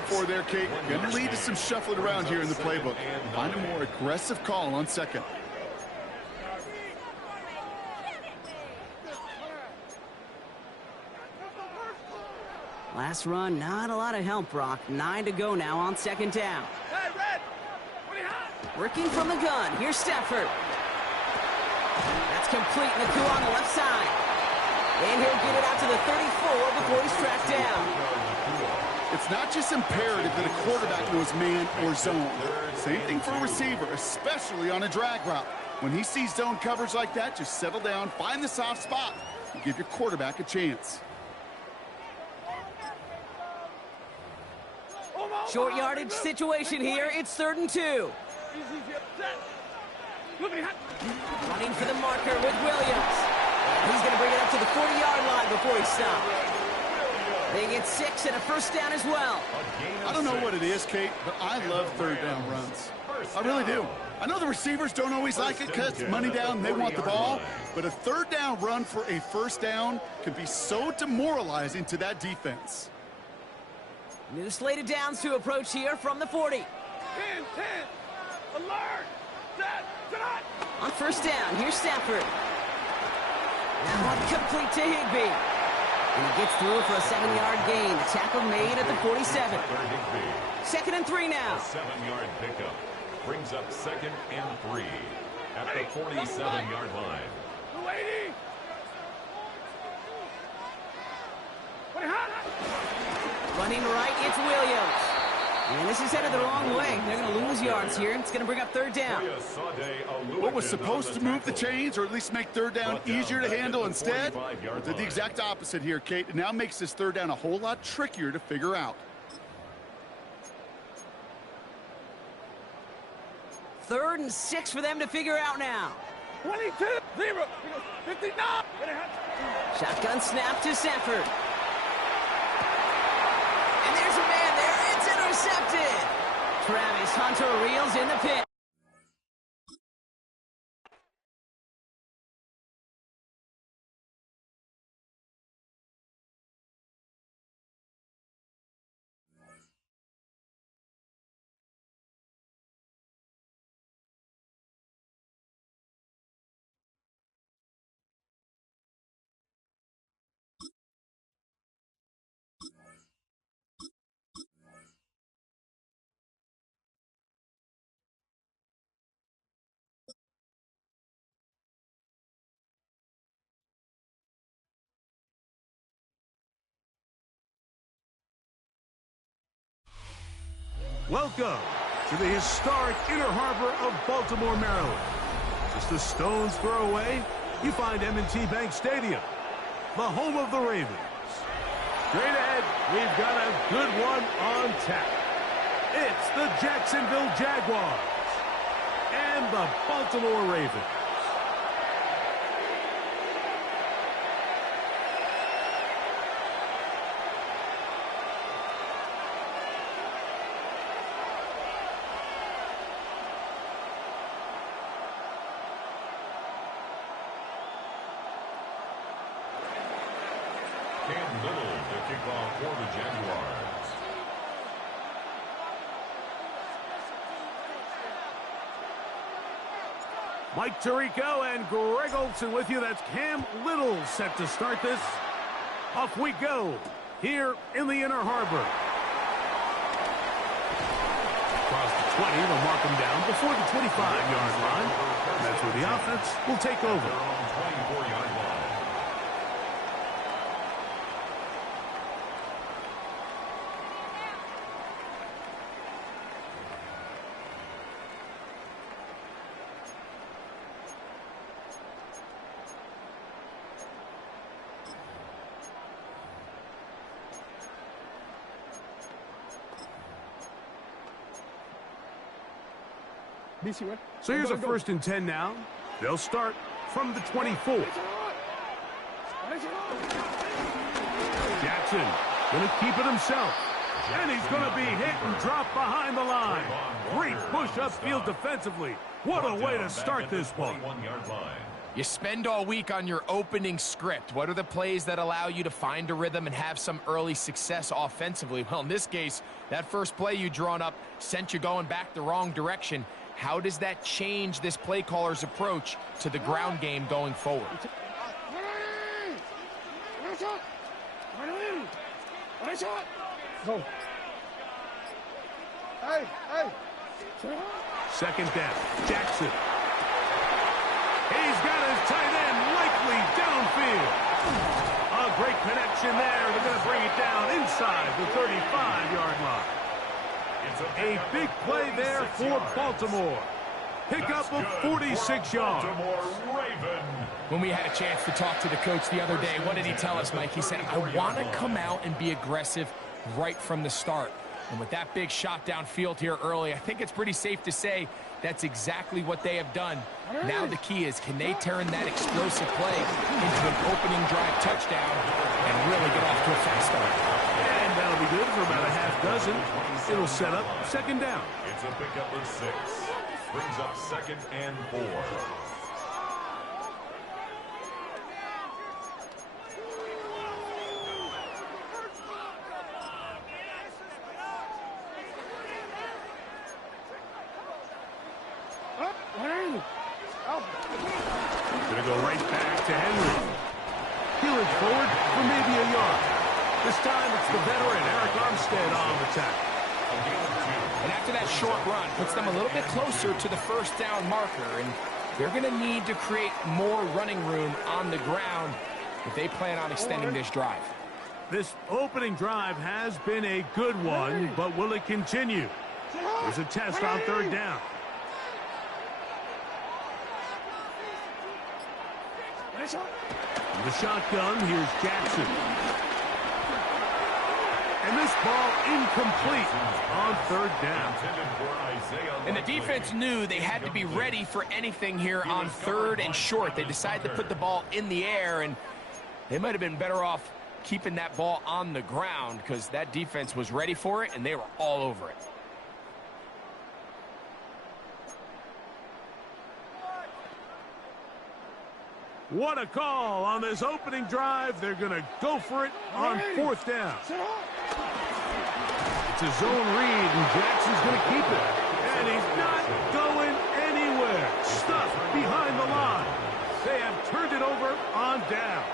looking for there, Kate. Going to lead to some shuffling around here in the playbook. Find a more aggressive call on second. Last run, not a lot of help, Brock. 9 to go now on second down. Hey, Red! What are you hot? Working from the gun. Here's Stafford. That's complete. Naku on the left side. And he'll get it out to the 34 before he's tracked down. It's not just imperative that a quarterback knows man or zone. Same thing for a receiver, especially on a drag route. When he sees zone coverage like that, just settle down, find the soft spot, and give your quarterback a chance. Short yardage situation here. It's 3rd and 2. Running for the marker with Williams. He's going to bring it up to the 40-yard line before he stops. They get 6 and a first down as well. I don't know what it is, Kate, but I love third down runs. I really do. I know the receivers don't always like it because it's money down, they want the ball, but a third down run for a first down can be so demoralizing to that defense. New slated downs to approach here from the 40. 10, alert, set, tonight. On first down, here's Stafford. That one complete to Higbee. And he gets through for a 7-yard gain. The tackle made at the 47. 2nd and 3 now. 7-yard pickup brings up 2nd and 3 at the 47-yard line. 280. What are you hot? Running right, it's Williams. And this is headed the wrong way. They're going to lose yards here. It's going to bring up 3rd down. What was supposed to move the chains or at least make third down easier to handle instead did the exact opposite here, Kate. It now makes this third down a whole lot trickier to figure out. 3rd and 6 for them to figure out now. 22, 0, 59. Shotgun snap to Stafford. And there's a man there. It's intercepted. Travis Hunter reels in the pit. Welcome to the historic Inner Harbor of Baltimore, Maryland. Just a stone's throw away, you find M&T Bank Stadium, the home of the Ravens. Straight ahead, we've got a good one on tap. It's the Jacksonville Jaguars and the Baltimore Ravens. Little to kick off for the Jaguars. Mike Tirico and Greg Olsen with you. That's Cam Little set to start this. Off we go here in the Inner Harbor. Across the 20, they'll mark him down before the 25-yard line. And that's where the offense will take over. 24-yard line. So here's a 1st and 10 now. They'll start from the 24. Jackson going to keep it himself. And he's going to be hit and drop behind the line. Great push upfield defensively. What a way to start this one. You spend all week on your opening script. What are the plays that allow you to find a rhythm and have some early success offensively? Well, in this case, that first play you drawn up sent you going back the wrong direction. How does that change this play caller's approach to the ground game going forward? Go. Hey, hey. Second down. Jackson. He's got his tight end likely downfield. A great connection there. They're going to bring it down inside the 35-yard line. A big play there for Baltimore. Pickup of 46 yards. When we had a chance to talk to the coach the other day, what did he tell us, Mike? He said, I want to come out and be aggressive right from the start. And with that big shot downfield here early, I think it's pretty safe to say that's exactly what they have done. Now the key is, can they turn that explosive play into an opening drive touchdown and really get off to a fast start? And that'll be good for about a half dozen. It'll set up second down. It's a pickup of 6. Brings up 2nd and 4. Gonna go right back to Henry. Peeling forward for maybe a yard. This time it's the veteran Eric Armstead on the tackle. And after that short run, puts them a little bit closer to the first down marker, and they're going to need to create more running room on the ground if they plan on extending this drive. This opening drive has been a good one, but will it continue? There's a test on third down. In the shotgun, here's Jackson. And this ball incomplete on third down. And the defense knew they had to be ready for anything here on 3rd and short. They decided to put the ball in the air, and they might have been better off keeping that ball on the ground because that defense was ready for it, and they were all over it. What a call on this opening drive. They're going to go for it on 4th down. It's a zone read, and Jackson's going to keep it. And he's not going anywhere. Stuffed behind the line. They have turned it over on down.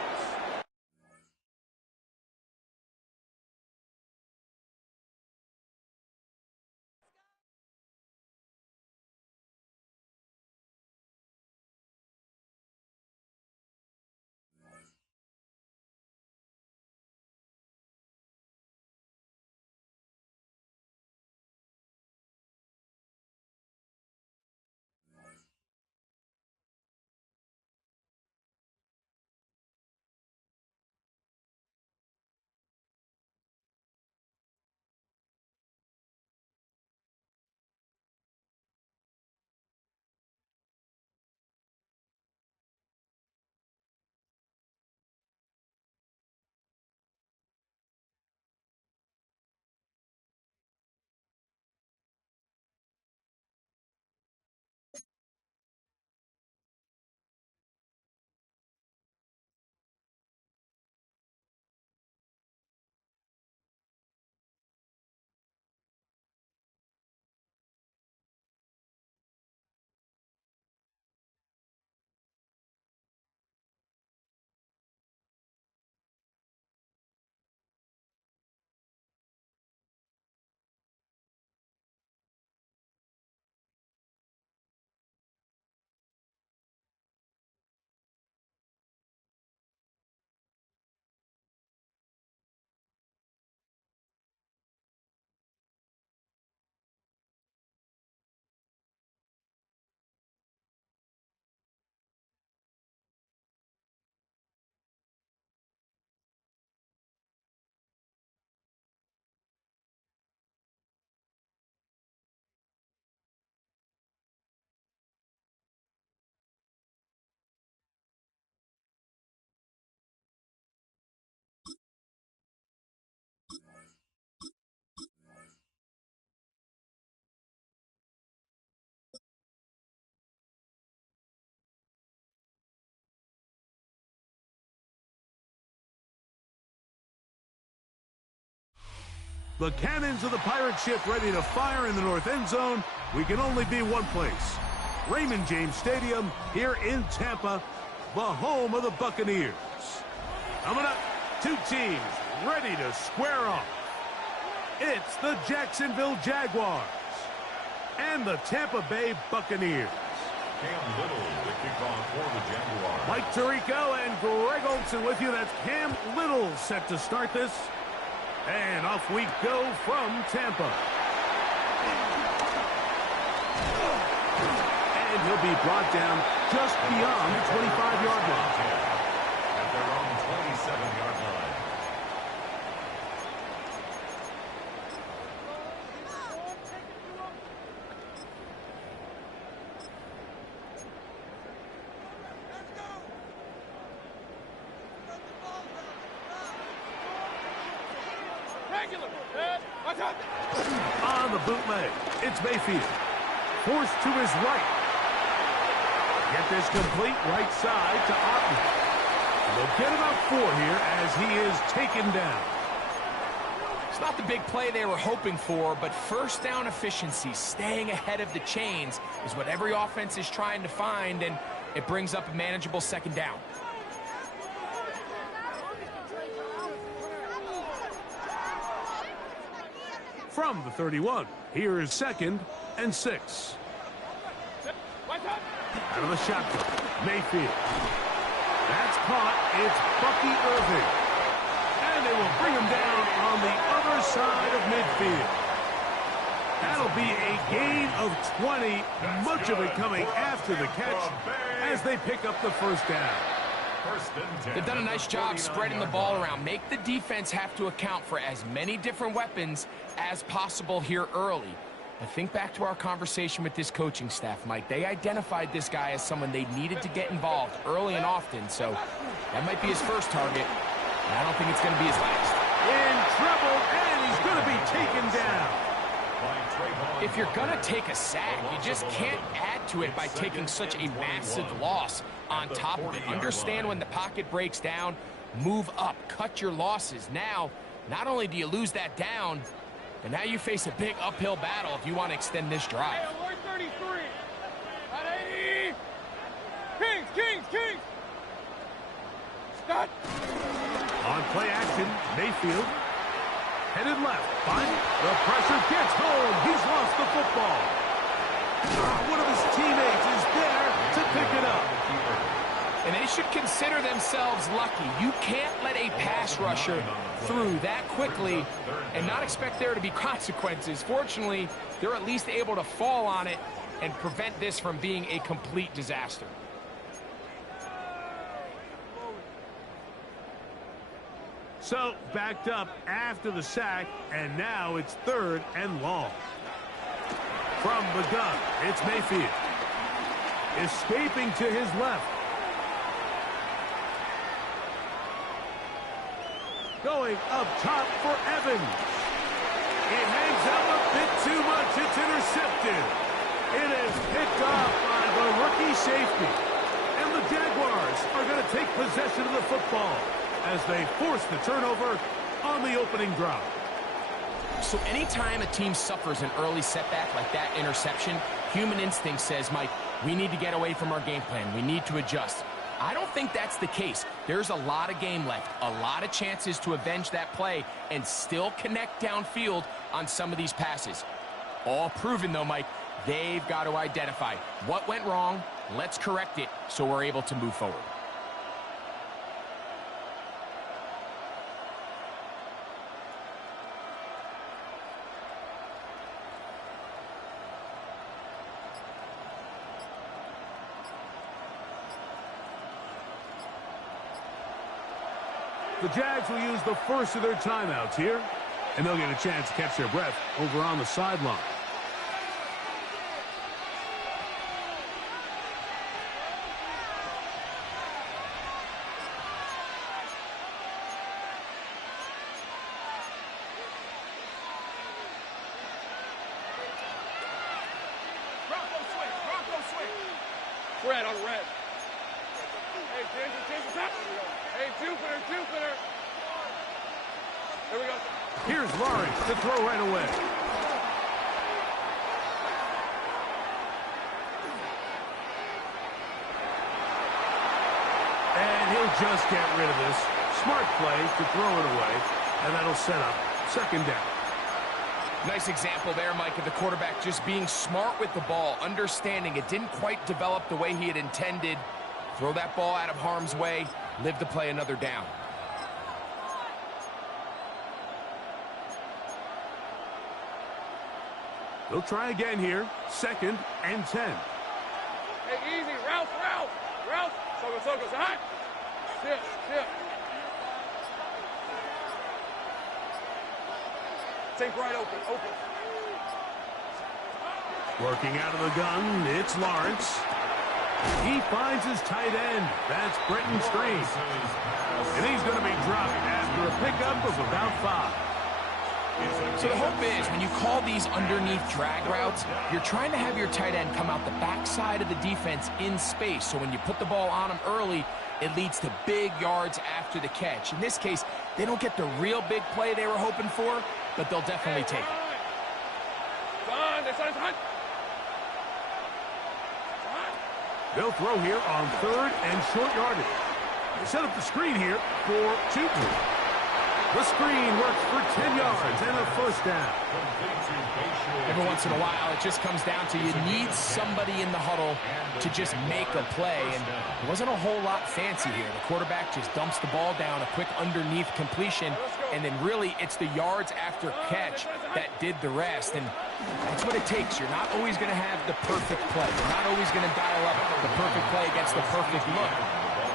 The cannons of the pirate ship ready to fire in the north end zone. We can only be one place. Raymond James Stadium here in Tampa, the home of the Buccaneers. Coming up, two teams ready to square off. It's the Jacksonville Jaguars and the Tampa Bay Buccaneers. Cam Little, the kickoff for the Jaguars. Mike Tirico and Greg Olsen with you. That's Cam Little set to start this. And off we go from Tampa. And he'll be brought down just beyond the 25-yard line. At their own 27-yard line. On the bootleg, it's Mayfield. Forced to his right. Get this complete right side to Otten. They'll get about 4 here as he is taken down. It's not the big play they were hoping for, but first down efficiency, staying ahead of the chains, is what every offense is trying to find, and it brings up a manageable second down. From the 31, here is 2nd and 6. Out of the shotgun, Mayfield. That's caught. It's Bucky Irving. And they will bring him down on the other side of midfield. That'll be a gain of 20, much of it coming after the catch as they pick up the first down. They've done a nice job spreading the ball around. Make the defense have to account for as many different weapons as possible here early. But think back to our conversation with this coaching staff, Mike. They identified this guy as someone they needed to get involved early and often, so that might be his first target. And I don't think it's going to be his last. In trouble, and he's going to be taken down. If you're going to take a sack, you just can't add to it by taking such a massive loss on top of it. Understand when the pocket breaks down, move up, cut your losses. Now, not only do you lose that down, but now you face a big uphill battle if you want to extend this drive. Alert 33. At 80. Kings. Scott. On play action, Mayfield. Headed left. Fine. The pressure gets home. He's lost the football. One of his teammates is there to pick it up. And they should consider themselves lucky. You can't let a pass rusher through that quickly and not expect there to be consequences. Fortunately, they're at least able to fall on it and prevent this from being a complete disaster. So, backed up after the sack, and now it's 3rd and long. From the gun, it's Mayfield. Escaping to his left. Going up top for Evans. He hangs out a bit too much. It's intercepted. It is picked off by the rookie safety. And the Jaguars are going to take possession of the football as they force the turnover on the opening drive. So anytime a team suffers an early setback like that interception, human instinct says, Mike, we need to get away from our game plan. We need to adjust. I don't think that's the case. There's a lot of game left, a lot of chances to avenge that play and still connect downfield on some of these passes. All proven, though, Mike, they've got to identify what went wrong, let's correct it so we're able to move forward. The Jags will use the first of their timeouts here, and they'll get a chance to catch their breath over on the sideline. Bronco swing. Red on red. Hey, Jupiter. Here we go. Here's Lawrence to throw right away. And he'll just get rid of this. Smart play to throw it away, and that'll set up second down. Nice example there, Mike, of the quarterback just being smart with the ball, understanding it didn't quite develop the way he had intended. Throw that ball out of harm's way, live to play another down. They'll try again here. 2nd and 10. Hey, easy. Route. Circle. Hot. Shit. Take right open. Working out of the gun, it's Lawrence. He finds his tight end. That's Brenton Strange. And he's going to be dropped after a pickup of about 5. So the hope is, when you call these underneath drag routes, you're trying to have your tight end come out the backside of the defense in space. So when you put the ball on him early, it leads to big yards after the catch. In this case, they don't get the real big play they were hoping for, but they'll definitely take it. They'll throw here on 3rd and short yardage. They set up the screen here for 2. The screen works for 10 yards and a first down. Every once in a while, it just comes down to you need somebody in the huddle to just make a play, and it wasn't a whole lot fancy here. The quarterback just dumps the ball down, a quick underneath completion, and then really it's the yards after catch that did the rest, and that's what it takes. You're not always going to have the perfect play. You're not always going to dial up the perfect play against the perfect look.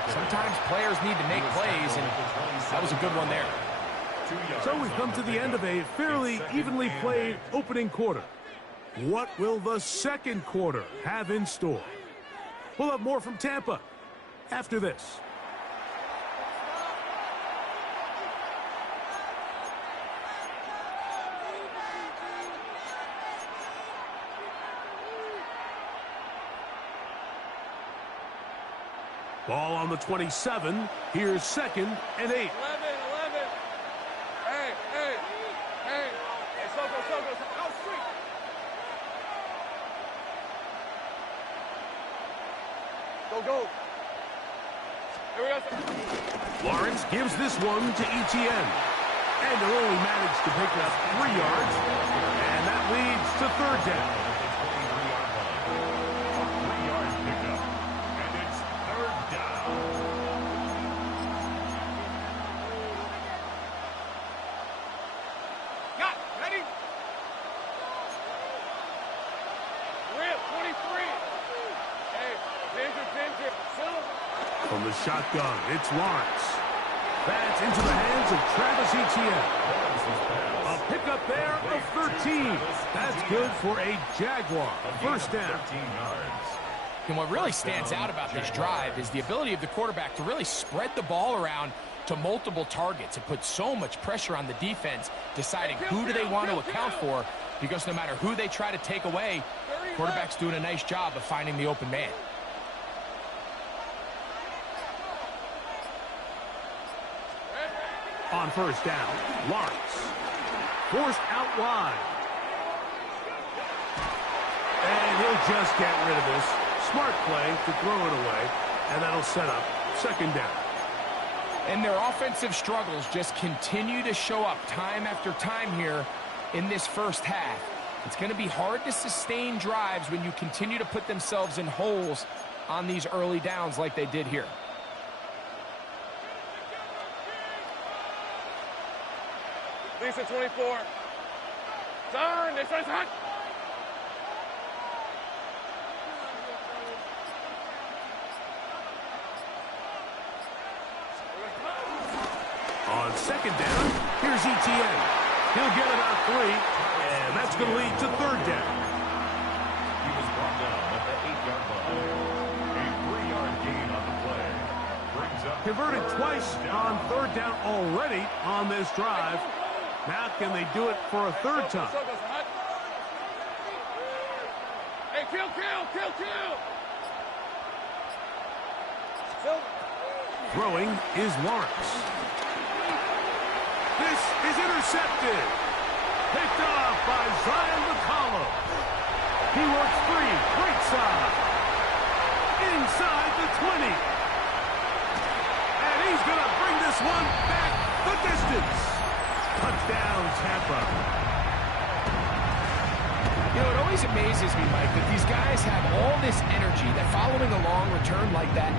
Sometimes players need to make plays, and that was a good one there. So we've come to the end of a fairly evenly played opening quarter. What will the second quarter have in store? We'll have more from Tampa after this. Ball on the 27. Here's 2nd and 8. 11. Hey, circle. Out street. Go. Here we go. Lawrence gives this one to Etienne. And they'll only manage to pick up 3 yards. And that leads to 3rd down. From the shotgun, it's Lawrence. That's into the hands of Travis Etienne. A pickup there of 13. That's good for a Jaguar. First down. And what really stands out about this drive is the ability of the quarterback to really spread the ball around to multiple targets. It puts so much pressure on the defense, deciding who do they want to account for, because no matter who they try to take away, the quarterback's doing a nice job of finding the open man. On first down, Lawrence. Forced out wide. And he'll just get rid of this. Smart play to throw it away. And that'll set up second down. And their offensive struggles just continue to show up time after time here in this first half. It's going to be hard to sustain drives when you continue to put themselves in holes on these early downs like they did here. Lisa 24. Turn. This one's hot. On second down, here's Etienne. He'll get about 3, and that's going to lead to third down. He was brought down at the 8-yard line. A 3-yard gain on the play. Brings up Converted twice on third down already on this drive. Now can they do it for a third time? Hey, kill. Throwing is Lawrence. This is intercepted. Picked off by Zion McCollum. He works free, right side. Inside the 20. And he's going to bring this one back the distance. Touchdown, Tampa. You know, it always amazes me, Mike, that these guys have all this energy, that following a long return like that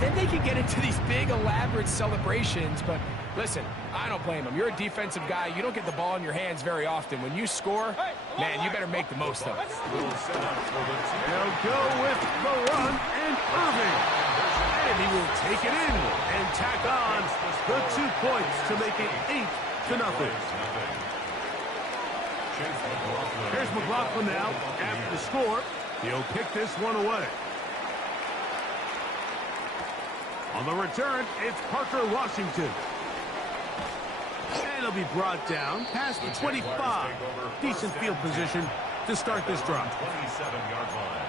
then they can get into these big, elaborate celebrations. But listen, I don't blame them. You're a defensive guy. You don't get the ball in your hands very often. When you score, man, you better make the most of it. They'll go with the run, and Irving. And he will take it in and tack on the 2 points to make it 8-0. Here's McLaughlin now. After the score, he'll kick this one away. On the return, it's Parker Washington. And he'll be brought down past the 25. Decent field position to start this drive. 27-yard line.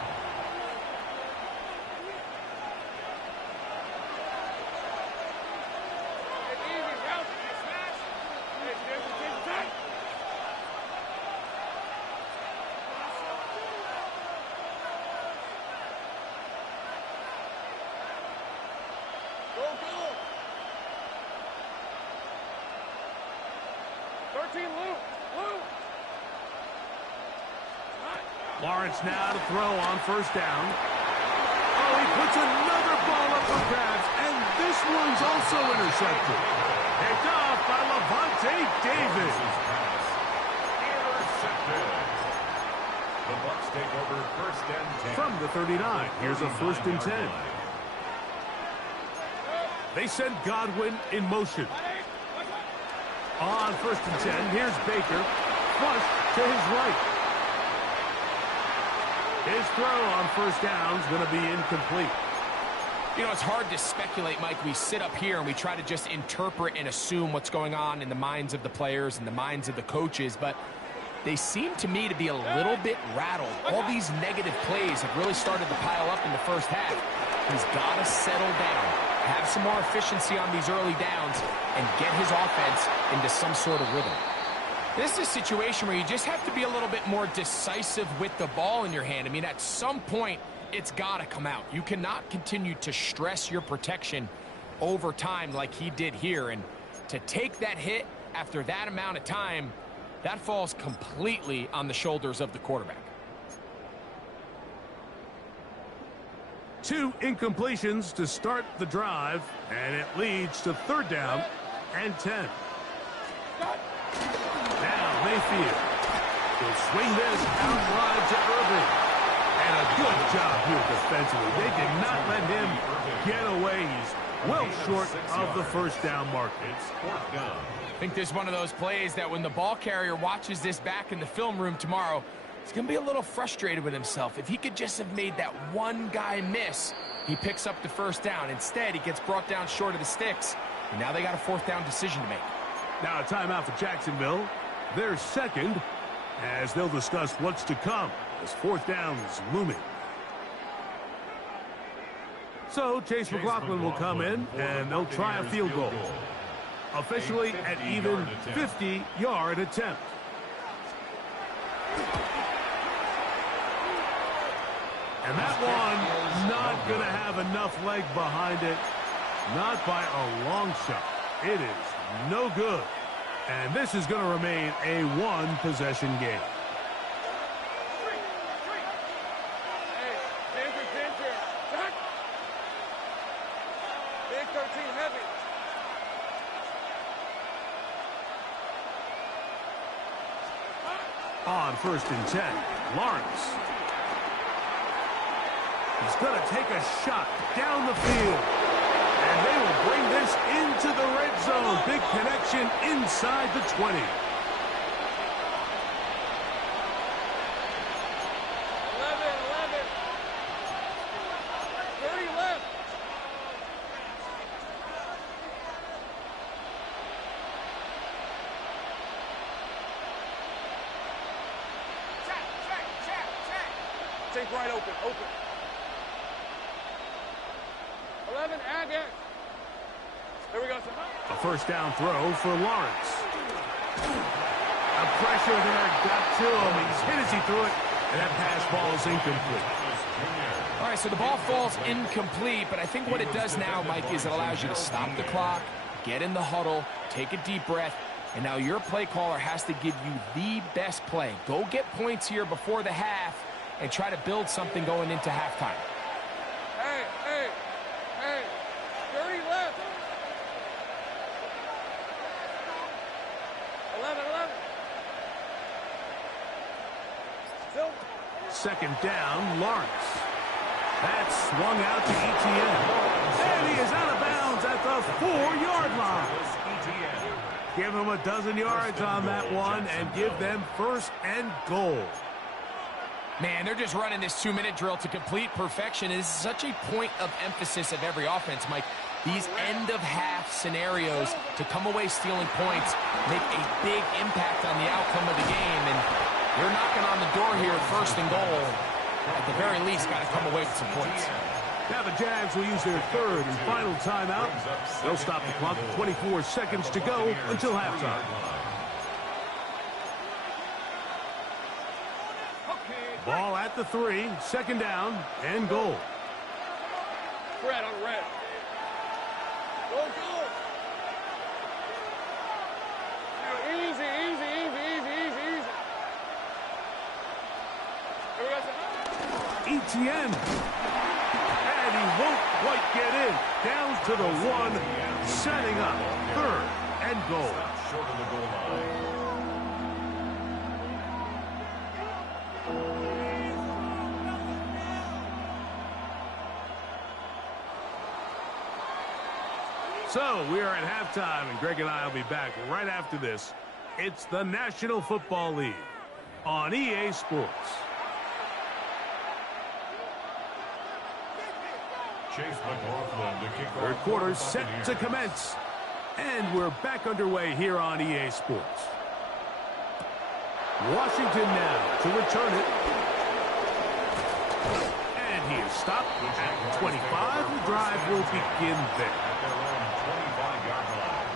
Lawrence now to throw on first down. Oh, he puts another ball up for grabs, and this one's also intercepted. Picked off by Levante David. Intercepted. The Bucs take over first and 10. From the 39, here's a first and 10. They send Godwin in motion. On first and 10, here's Baker. Flush to his right. His throw on first down is going to be incomplete. You know, it's hard to speculate, Mike. We sit up here and we try to just interpret and assume what's going on in the minds of the players and the minds of the coaches, but they seem to me to be a little bit rattled. All these negative plays have really started to pile up in the first half. He's got to settle down, have some more efficiency on these early downs, and get his offense into some sort of rhythm. This is a situation where you just have to be a little bit more decisive with the ball in your hand. I mean, at some point, it's got to come out. You cannot continue to stress your protection over time like he did here. And to take that hit after that amount of time, that falls completely on the shoulders of the quarterback. 2 incompletions to start the drive, and it leads to third down and 10. Now Mayfield will swing this out wide to Irving. And a good job here defensively. They did not let him get away. He's well short of the first down marker. I think this is one of those plays that when the ball carrier watches this back in the film room tomorrow, he's going to be a little frustrated with himself. If he could just have made that one guy miss, he picks up the first down. Instead, he gets brought down short of the sticks, and now they got a fourth down decision to make. Now a timeout for Jacksonville. They're second, as they'll discuss what's to come as fourth down is looming. So Chase McLaughlin will come in, and they'll try a field goal. Officially at even 50-yard attempt. And that one not going to have enough leg behind it. Not by a long shot. It is no good. And this is going to remain a one-possession game. Hey, Ginger. Jack. Big 13 heavy. On first and 10, Lawrence. He's going to take a shot down the field. And they will bring this into the red zone. Big connection inside the 20. 11. 30 left. Take right open. 11, add it. Here we go, sir. A first down throw for Lawrence. The pressure there got to him. He's hit as he threw it, and that pass ball is incomplete. All right, so the ball falls incomplete, but I think what it does now, Mike, is it allows you to stop the clock, get in the huddle, take a deep breath, and now your play caller has to give you the best play. Go get points here before the half and try to build something going into halftime. Hey, hey, hey. 30 left. 11. Still. Second down, Lawrence. That's swung out to ETN. And he is out of bounds at the 4-yard line. Give him a dozen yards on that one and give them first and goal. Man, they're just running this 2-minute drill to complete perfection. It is such a point of emphasis of every offense, Mike. These end-of-half scenarios to come away stealing points make a big impact on the outcome of the game. And you're knocking on the door here, first and goal. At the very least, got to come away with some points. Now the Jags will use their third and final timeout. They'll stop the clock with 24 seconds to go until halftime. Ball at the 3, second down and goal. Red on red. Go. Easy. ETN. And he won't quite get in. Down to the 1, setting up third and goal. Short of the goal line. So we are at halftime, and Greg and I will be back right after this. It's the National Football League on EA Sports. Third quarter set to commence. And we're back underway here on EA Sports. Washington now to return it. And he is stopped at 25. The drive will begin there. At their own 25-yard line.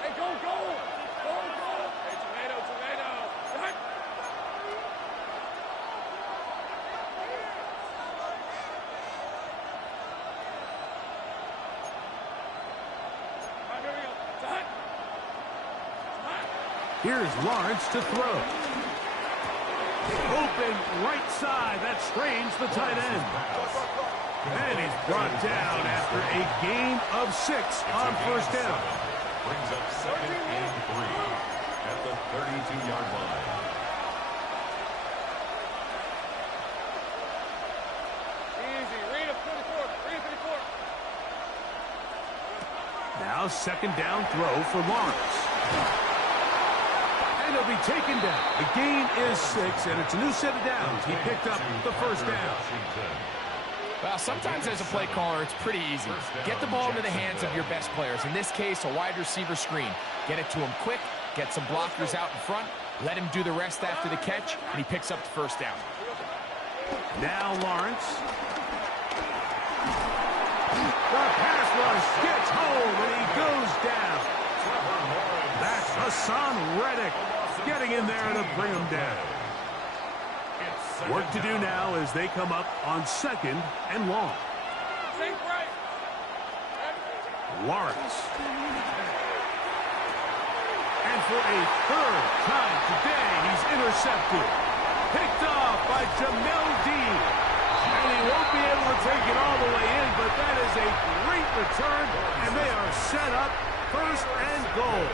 Hey, go. Hey, tomato. Right. Here we go. Here's Lawrence to throw. Open right side. That strains the tight end. And he's brought down after a gain of 6 on first down. Brings up second and 3 at the 32-yard line. Easy. Read a 54. Now second down throw for Lawrence. And he'll be taken down. The gain is 6, and it's a new set of downs. He picked up the first down. Well, sometimes as a play caller, it's pretty easy. Get the ball into the hands of your best players. In this case, a wide receiver screen. Get it to him quick, get some blockers out in front, let him do the rest after the catch, and he picks up the first down. Now Lawrence. The pass rush gets home, and he goes down. That's Hassan Reddick getting in there to bring him down. Work to do now as they come up on second and long. Think right. Lawrence. And for a third time today, he's intercepted. Picked off by Jamel Dean. And he won't be able to take it all the way in, but that is a great return, and they are set up first and goal.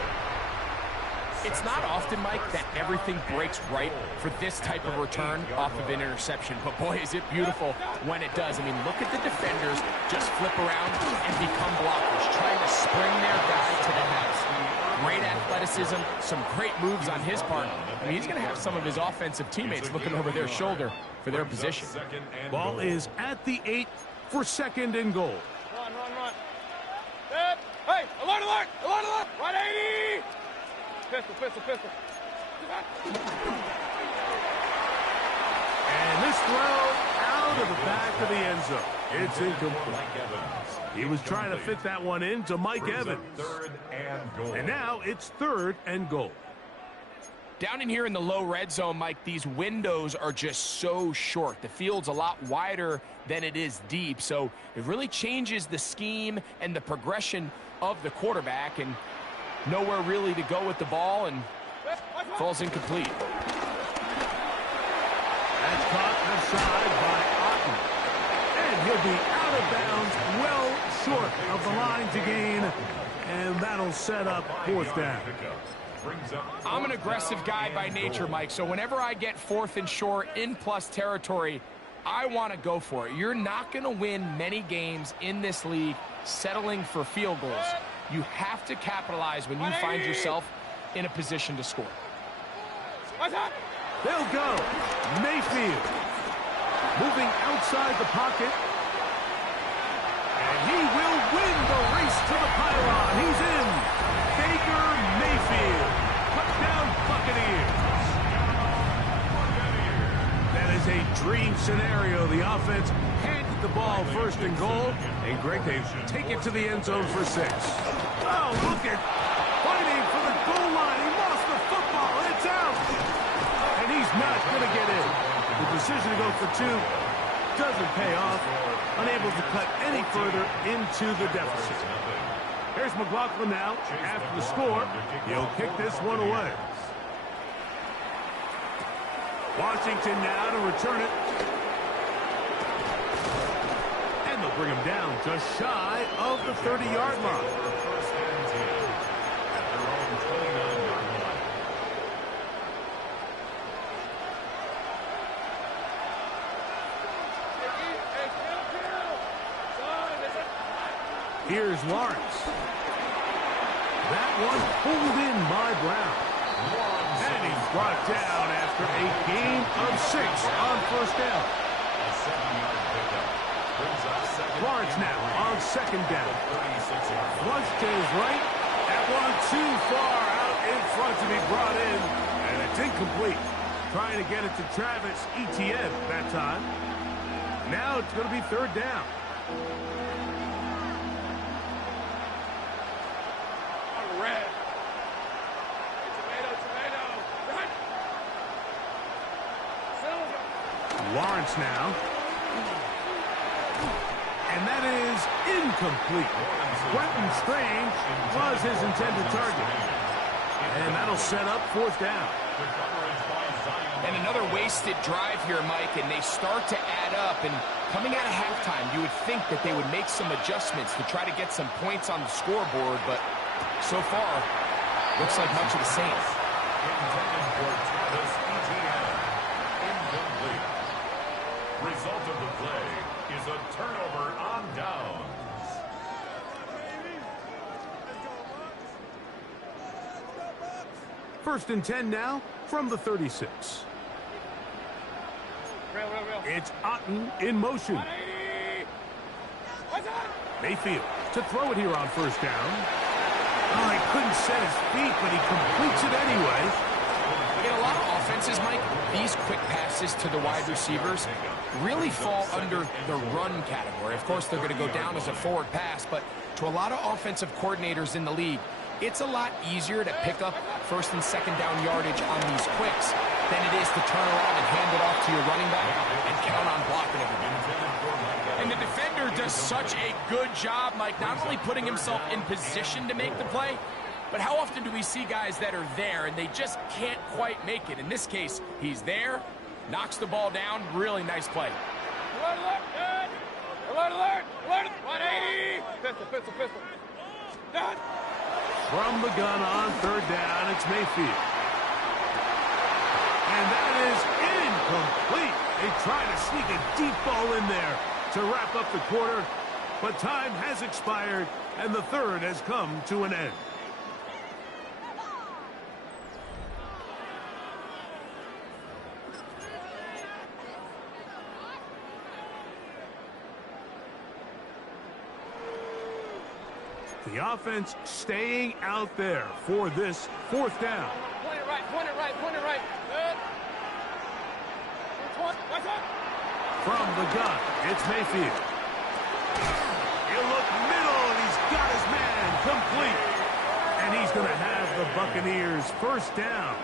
It's not often, Mike, that everything breaks right for this type of return off of an interception. But, boy, is it beautiful when it does. I mean, look at the defenders just flip around and become blockers, trying to spring their guy to the house. Great athleticism, some great moves on his part. I mean, he's going to have some of his offensive teammates looking over their shoulder for their position. Ball is at the 8 for second and goal. Run. Dead. Hey, alert. Right 80. Pistol. And this throw out of the back of the end zone. It's incomplete. He was trying to fit that one in to Mike Evans. And now it's 3rd and goal. Down in here in the low red zone, Mike, these windows are just so short. The field's a lot wider than it is deep, so it really changes the scheme and the progression of the quarterback, and nowhere really to go with the ball, and falls incomplete. That's caught aside by Otten. And he'll be out of bounds, well short of the line to gain, and that'll set up 4th down. I'm an aggressive guy by nature, Mike, so whenever I get 4th and short in plus territory, I want to go for it. You're not going to win many games in this league settling for field goals. You have to capitalize when you find yourself in a position to score. They'll go. Mayfield moving outside the pocket. And he will win the race to the pylon. He's in. Baker Mayfield. Touchdown Buccaneers. That is a dream scenario. The offense handed the ball 1st and goal. And Greg, they take it to the end zone for 6. Oh, look at fighting for the goal line. He lost the football. It's out. And he's not going to get in. The decision to go for 2 doesn't pay off. Unable to cut any further into the deficit. Here's McLaughlin now. After the score, he'll kick this one away. Washington now to return it. And they'll bring him down just shy of the 30-yard line. Here's Lawrence. That one pulled in by Brown. And he's brought down after a gain of 6 on 1st down. Lawrence now on 2nd down. Flush to his right. That one too far out in front to be brought in. And it's incomplete. Trying to get it to Travis Etienne that time. Now it's going to be 3rd down. Lawrence now. And that is incomplete. Quentin Strange was his intended target. And that'll set up 4th down. And another wasted drive here, Mike, and they start to add up. And coming out of halftime, you would think that they would make some adjustments to try to get some points on the scoreboard, but so far, looks like much of the same. Result of the play is a turnover on downs. First and 10 now from the 36. It's Otten in motion. Mayfield to throw it here on 1st down. Oh, he couldn't set his feet, but he completes it anyway. In a lot of offenses, Mike, these quick passes to the wide receivers really fall under the run category. Of course, they're going to go down as a forward pass, but to a lot of offensive coordinators in the league, it's a lot easier to pick up 1st and 2nd down yardage on these quicks than it is to turn around and hand it off to your running back and count on blocking everybody. And the defender does such a good job, Mike, not only putting himself in position to make the play, but how often do we see guys that are there and they just can't quite make it? In this case, he's there, knocks the ball down, really nice play. Alert, alert, good. Alert, alert, alert, 180. Pistol. Done. From the gun on 3rd down, it's Mayfield. And that is incomplete. They try to sneak a deep ball in there to wrap up the quarter, but time has expired, and the 3rd has come to an end. The offense staying out there for this 4th down. Point it right. Good. Watch out. From the gun, it's Mayfield. He'll look middle, and he's got his man complete. And he's going to have the Buccaneers first down.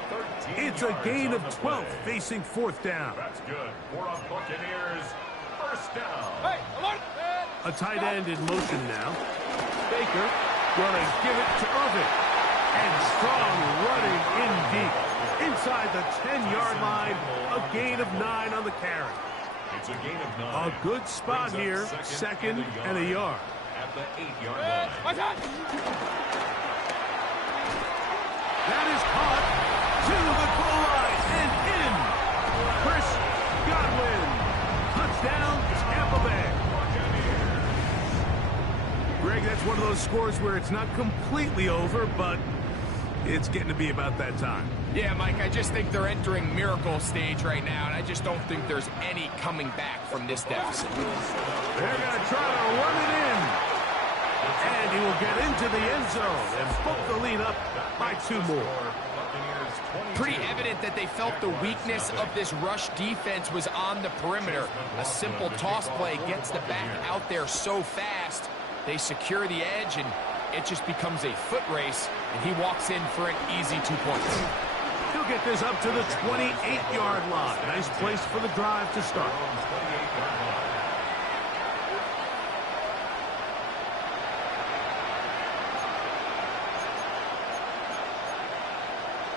It's a gain of 12 facing fourth down. That's good. For a Buccaneers first down. Hey, alert! A tight end in motion now. Baker going to give it to Irvin. And strong running in deep. Inside the 10-yard line, a gain of 9 on the carry. It's a gain of 9. A good spot here, second and a yard. At the 8-yard line. Watch out! That is caught to the goal line and in. Chris Godwin. Touchdown, Tampa Bay. Greg, that's one of those scores where it's not completely over, but it's getting to be about that time. Yeah, Mike, I just think they're entering miracle stage right now, and I just don't think there's any coming back from this deficit. They're going to try to run it in. And he will get into the end zone and book the lead up by 2 more. Pretty evident that they felt the weakness of this rush defense was on the perimeter. A simple toss play gets the back out there so fast. They secure the edge, and it just becomes a foot race, and he walks in for an easy 2 points. He'll get this up to the 28-yard line. Nice place for the drive to start.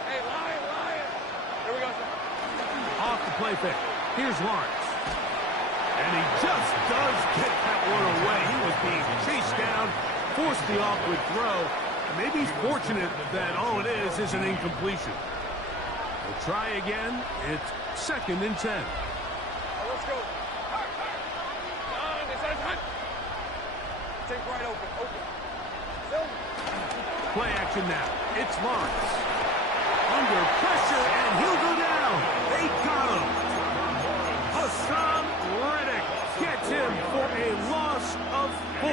Hey, Lion! Here we go, sir. Off the play fake. Here's Lawrence. And he just does get that one away. He was being chased down, forced the awkward throw. Maybe he's fortunate that all it is an incompletion. We'll try again. It's 2nd and 10. Let's go. It's on time. Take right open. Play action now. It's Lawrence. Under pressure, and he'll go down. They got him. Hassan Reddick gets him for a loss of 4.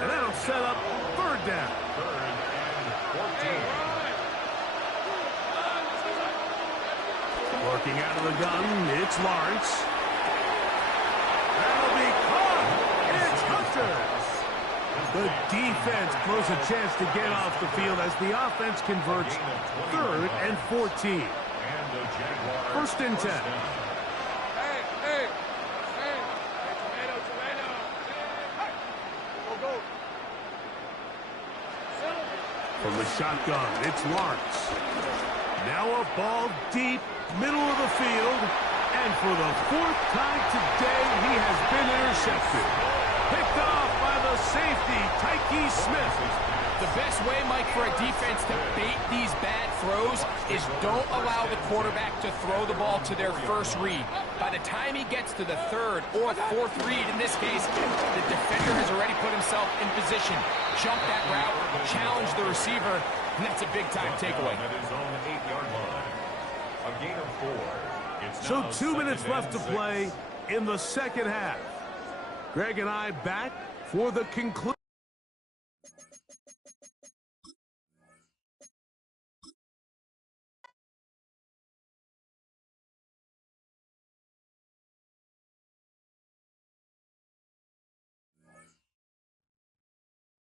And that'll set up 3rd down. Working out of the gun, it's Lawrence. That'll be caught. It's Hunter. The defense blows a chance to get off the field as the offense converts 3rd and 14. 1st and 10. Hey. Tomato. Go. From the shotgun, it's Lawrence. Now a ball deep, middle of the field. And for the 4th time today, he has been intercepted. Picked off by the safety, Tyke Smith. The best way, Mike, for a defense to bait these bad throws is don't allow the quarterback to throw the ball to their first read. By the time he gets to the 3rd or 4th read, in this case, the defender has already put himself in position. Jump that route, challenge the receiver, and that's a big-time takeaway. A gain of 4. So 2 minutes left to play in the 2nd half. Greg and I back for the conclusion.